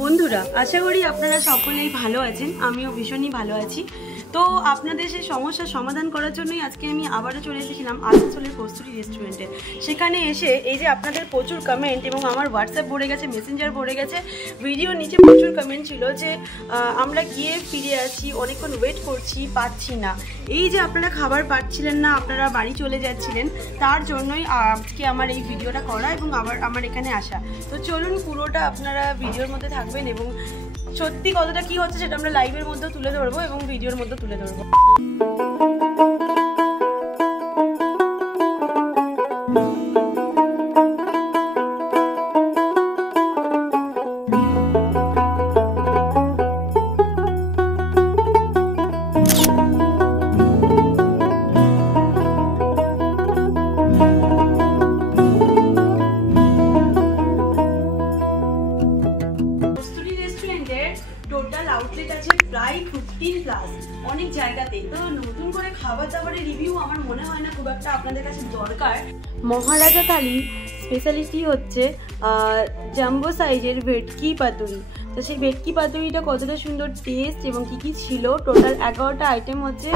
বন্ধুরা আশা করি আপনারা সকলেই ভালো আছেন, আমিও ভীষণই ভালো আছি। তো আপনাদের সেই সমস্যার সমাধান করার জন্যই আজকে আমি আবারও চলে এসেছিলাম আসানসোলের কস্তুরী রেস্টুরেন্টে। সেখানে এসে এই যে আপনাদের প্রচুর কমেন্ট এবং আমার হোয়াটসঅ্যাপ ভরে গেছে, মেসেঞ্জার ভরে গেছে, ভিডিওর নিচে প্রচুর কমেন্ট ছিল যে আমরা গিয়ে ফিরে আসছি, অনেকক্ষণ ওয়েট করছি, পাচ্ছি না। এই যে আপনারা খাবার পাচ্ছিলেন না, আপনারা বাড়ি চলে যাচ্ছিলেন, তার জন্যই আজকে আমার এই ভিডিওটা করা এবং আমার এখানে আসা। তো চলুন পুরোটা আপনারা ভিডিওর মধ্যে থাকবেন এবং সত্যি কতটা কি হচ্ছে সেটা আমরা লাইভের মধ্যে তুলে ধরবো এবং ভিডিওর মধ্যে তুলে ধরবো। টোটাল আউটলেট আছে প্রায় 15+, অনেক জায়গাতে। তো নতুন করে খাবার দাবারের রিভিউ আমার মনে হয় না খুব একটা আপনাদের কাছে দরকার। মহারাজা থালির স্পেশালিটি হচ্ছে জাম্বো সাইজের ভেটকি পাতুরি। তো সেই ভেটকি পাতুরিটা কতটা সুন্দর টেস্ট এবং কী ছিল, টোটাল 11টা আইটেম হচ্ছে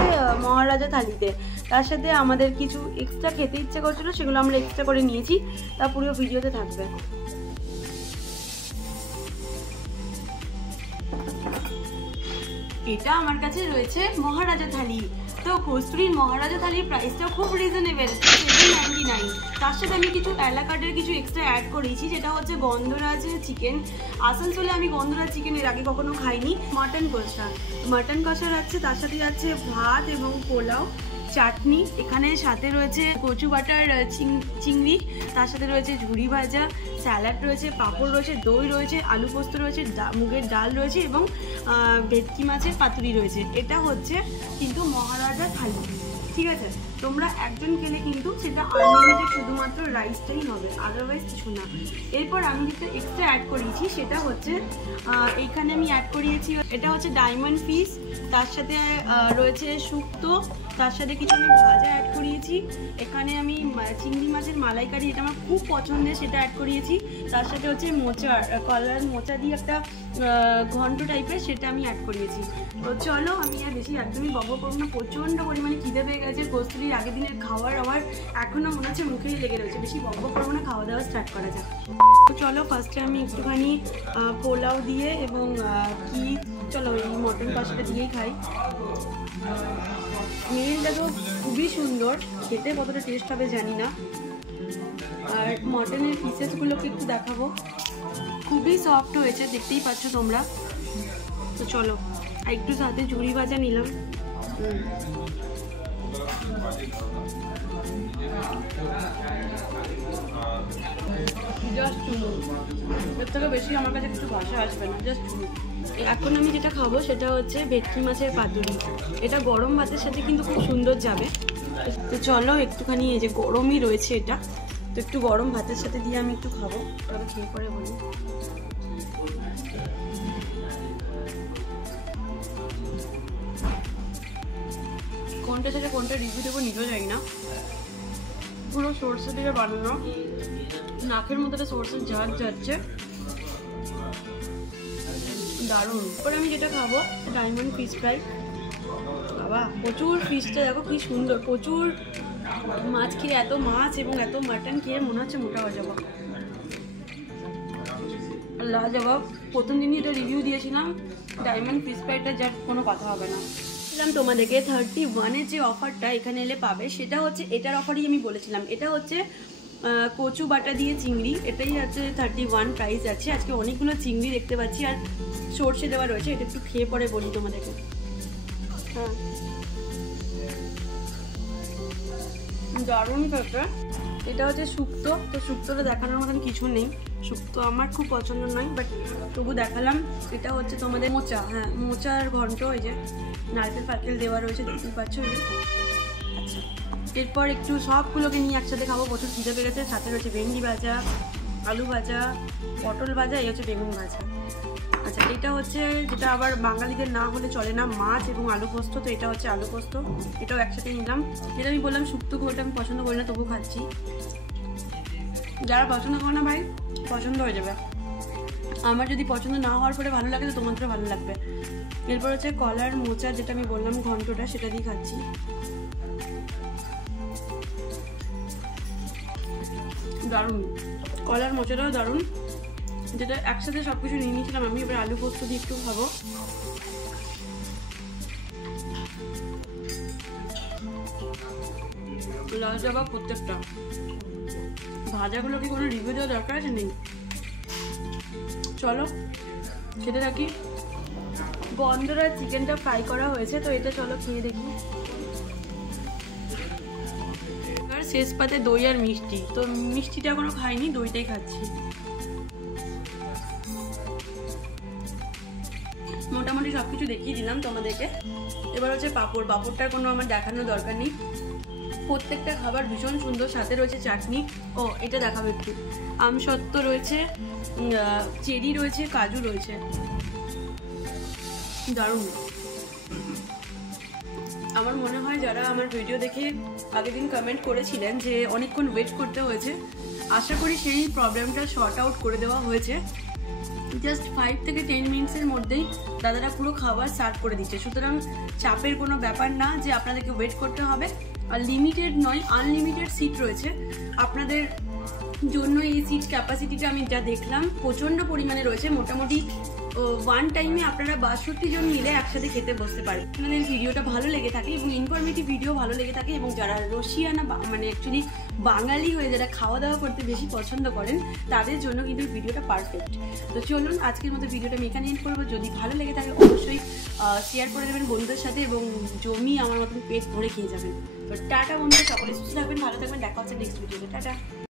মহারাজা থালিতে। তার সাথে আমাদের কিছু এক্সট্রা খেতে ইচ্ছে করছিলো, সেগুলো আমরা এক্সট্রা করে নিয়েছি, তা পুরো ভিডিওতে থাকবে। এটা আমার কাছে রয়েছে মহারাজা থালি। তো কস্তুরীর মহারাজা থালির প্রাইসটা খুব রিজনেবল, 799। তার সাথে আমি কিছু অ্যালাকার্টের কিছু এক্সট্রা অ্যাড করেছি, যেটা হচ্ছে গন্ধরাজ চিকেন। আসানসোলে আমি গন্ধরাজ চিকেন এর আগে কখনো খাইনি। মাটন কষা যাচ্ছে, তার সাথে যাচ্ছে ভাত এবং পোলাও, চাটনি, এখানে সাথে রয়েছে কচু বাটার চিংড়ি, তার সাথে রয়েছে ঝুড়ি ভাজা, স্যালাড রয়েছে, পাঁপড় রয়েছে, দই রয়েছে, আলু পোস্ত রয়েছে, মুগের ডাল রয়েছে এবং ভেটকি মাছের পাতুরি রয়েছে। এটা হচ্ছে কিন্তু মহারাজা থালি, ঠিক আছে? তোমরা একজন খেলে কিন্তু সেটা আনলিমিটেড, শুধুমাত্র রাইসটাই হবে, আদারওয়াইজ কিছু না। এরপর আমি যেটা এক্সট্রা অ্যাড করিয়েছি সেটা হচ্ছে এইখানে আমি অ্যাড করিয়েছি, এটা হচ্ছে ডায়মন্ড ফিশ, তার সাথে রয়েছে শুক্তো, তার সাথে কিছু আমি ভাজা অ্যাড করিয়েছি। এখানে আমি চিংড়ি মাছের মালাইকারি, এটা আমার খুব পছন্দের, সেটা অ্যাড করিয়েছি। তার সাথে হচ্ছে মোচা, কলার মোচা দিয়ে একটা ঘন্ট টাইপের, সেটা আমি অ্যাড করিয়েছি। তো চলো, আমি আর বেশি একদমই বকবক করবো না, প্রচণ্ড পরিমাণে খিদে পেয়ে গেছে। কস্তুরীর আগের দিনের খাবার আমার এখনও মনে হচ্ছে মুখেই লেগে রয়েছে। বেশি বকবক করবো না, খাওয়া দাওয়া স্টার্ট করা যাক। তো চলো, ফার্স্টে আমি একটুখানি পোলাও দিয়ে এবং চলো এই মটন কষাটা দিয়েই খাই। মিলটা তো খুবই সুন্দর, খেতে কতটা টেস্ট হবে জানি না। আর মটনের পিসেসগুলোকে একটু দেখাবো, খুবই সফট হয়েছে, দেখতেই পাচ্ছ তোমরা। তো চলো, আর একটু সাথে ঝুড়ি ভাজা নিলাম। জাস্ট এর থেকে বেশি আমার কাছে কিছু ভাষা আসবে না, জাস্ট এখন আমি যেটা খাবো সেটা হচ্ছে ভেটকি মাছের পাতুরি। এটা গরম ভাতের সাথে কিন্তু খুব সুন্দর যাবে। তো চলো একটুখানি, এই যে গরমই রয়েছে এটা, তো একটু গরম ভাতের সাথে দিয়ে আমি একটু খাবো, তবে খেয়ে পরে বলি। কোনটা সাথে কোনটা রিভিউ দেবো নিজেও জানি না। পুরো সরষে দিয়ে বানানো, নাকের মধ্যে সরষের ঝাঁজ যাচ্ছে, দারুণ। পরে আমি যেটা খাবো ডায়মন্ড ফিশ ফ্রাই। বাবা, প্রচুর ফিশটা দেখো কি সুন্দর, প্রচুর মাছ খেয়ে, এত মাছ এবং এত মাটন খেয়ে মনে হচ্ছে মোটা হয়ে যাবো। লাজবাব, প্রথম দিনই এটা রিভিউ দিয়েছিলাম, ডায়মন্ড ফিশ ফ্রাইটা যার কোনো কথা হবে না। তোমাদেরকে 31-এর যে অফারটা এখানে এলে পাবে, সেটা হচ্ছে এটার অফারই আমি বলেছিলাম। এটা হচ্ছে কচু বাটা দিয়ে চিংড়ি, এটাই হচ্ছে 31 প্রাইস আছে। আজকে অনেকগুলো চিংড়ি দেখতে পাচ্ছি আর সর্ষে দেওয়া রয়েছে, এটা একটু খেয়ে পরে বলি তোমাদেরকে। হ্যাঁ, দারুণ খেতে। এটা হচ্ছে শুক্তো, তো শুক্তোটা দেখানোর মতন কিছু নেই, শুক্তো আমার খুব পছন্দ নয়, বাট তবু দেখালাম। এটা হচ্ছে তোমাদের মোচা, হ্যাঁ মোচার ঘন্ট, এই যে নারকেল ফারকেল দেওয়া রয়েছে, দেখতেই পাচ্ছ। আচ্ছা, এরপর একটু সবগুলোকে নিয়ে একসাথে খাবো, প্রচুর খিদে পেয়ে গেছে। সাথে রয়েছে ভেন্ডি ভাজা, আলু ভাজা, পটল ভাজা, এই হচ্ছে বেগুন ভাজা। আচ্ছা, এটা হচ্ছে যেটা আবার বাঙালিদের না হলে চলে না, মাছ এবং আলু পোস্ত। তো এটা হচ্ছে আলু পোস্ত, এটাও একসাথে নিলাম। যেটা আমি বললাম শুক্তো, ওটা আমি পছন্দ করি না, তবু খাচ্ছি। যারা পছন্দ করে না ভাই, পছন্দ হয়ে যাবে। আমার যদি পছন্দ না হওয়ার পরে ভালো লাগে তো তোমাদেরও ভালো লাগবে। এরপর হচ্ছে কলার মোচা, যেটা আমি বললাম ঘন্টটা, সেটা দিয়ে খাচ্ছি। দারুণ, কলার মোচাটাও দারুণ, যেটা একসাথে সবকিছু নিয়ে নিয়েছিলাম আমি। এবার আলু পোস্ত দিয়ে একটু খাবো। লাজবাব প্রত্যেকটা। ভাজাগুলো কি কোনো রিভিউ দেওয়া দরকার আছে? নেই। চলো খেতে থাকি। গন্ধরা চিকেনটা ফ্রাই করা হয়েছে, তো এটা চলো খেয়ে দেখি। এবার শেষ পাতে দই আর মিষ্টি, তো মিষ্টিটা এখনো খাইনি, দইটাই খাচ্ছি। মোটামুটি সবকিছু দেখিয়ে দিলাম তোমাদেরকে। এবার হচ্ছে পাঁপড়। পাঁপড়টার কোনো আমার দেখানোর দরকার নেই, প্রত্যেকটা খাবার ভীষণ সুন্দর। সাথে রয়েছে চাটনি, ও এটা দেখাবো একটু, আমসত্ত্ব রয়েছে, চেরি রয়েছে, কাজু রয়েছে, দারুণ। আমার মনে হয় যারা আমার ভিডিও দেখে আগের দিন কমেন্ট করেছিলেন যে অনেকক্ষণ ওয়েট করতে হয়েছে, আশা করি সেই প্রবলেমটা শর্ট আউট করে দেওয়া হয়েছে। জাস্ট 5 থেকে 10 মিনিটসের মধ্যেই দাদারা পুরো খাবার সার্ভ করে দিচ্ছে। সুতরাং চাপের কোনো ব্যাপার না যে আপনাদেরকে ওয়েট করতে হবে। আর লিমিটেড নয়, আনলিমিটেড সিট রয়েছে আপনাদের জন্য। এই সিট ক্যাপাসিটিটা আমি যা দেখলাম প্রচণ্ড পরিমাণে রয়েছে। মোটামুটি ওয়ান টাইমে আপনারা 62 জন মিলে একসাথে খেতে বসতে পারেন। আপনাদের ভিডিওটা ভালো লেগে থাকে এবং ইনফরমেটিভ ভিডিও ভালো লেগে থাকে, এবং যারা রসিয়ানা মানে অ্যাকচুয়ালি বাঙালি হয়ে যারা খাওয়া দাওয়া করতে বেশি পছন্দ করেন, তাদের জন্য কিন্তু ভিডিওটা পারফেক্ট। তো চলুন আজকের মতো ভিডিওটা আমি এখানে এন্ড করবো। যদি ভালো লেগে থাকে অবশ্যই শেয়ার করে দেবেন বন্ধুদের সাথে, এবং জমি আমার মতন পেট ভরে খেয়ে যাবেন। তো টাটা বন্ধুরা, সকলে সুস্থ থাকবেন, ভালো থাকবেন, দেখা হচ্ছে নেক্সট ভিডিওতে। টাটা।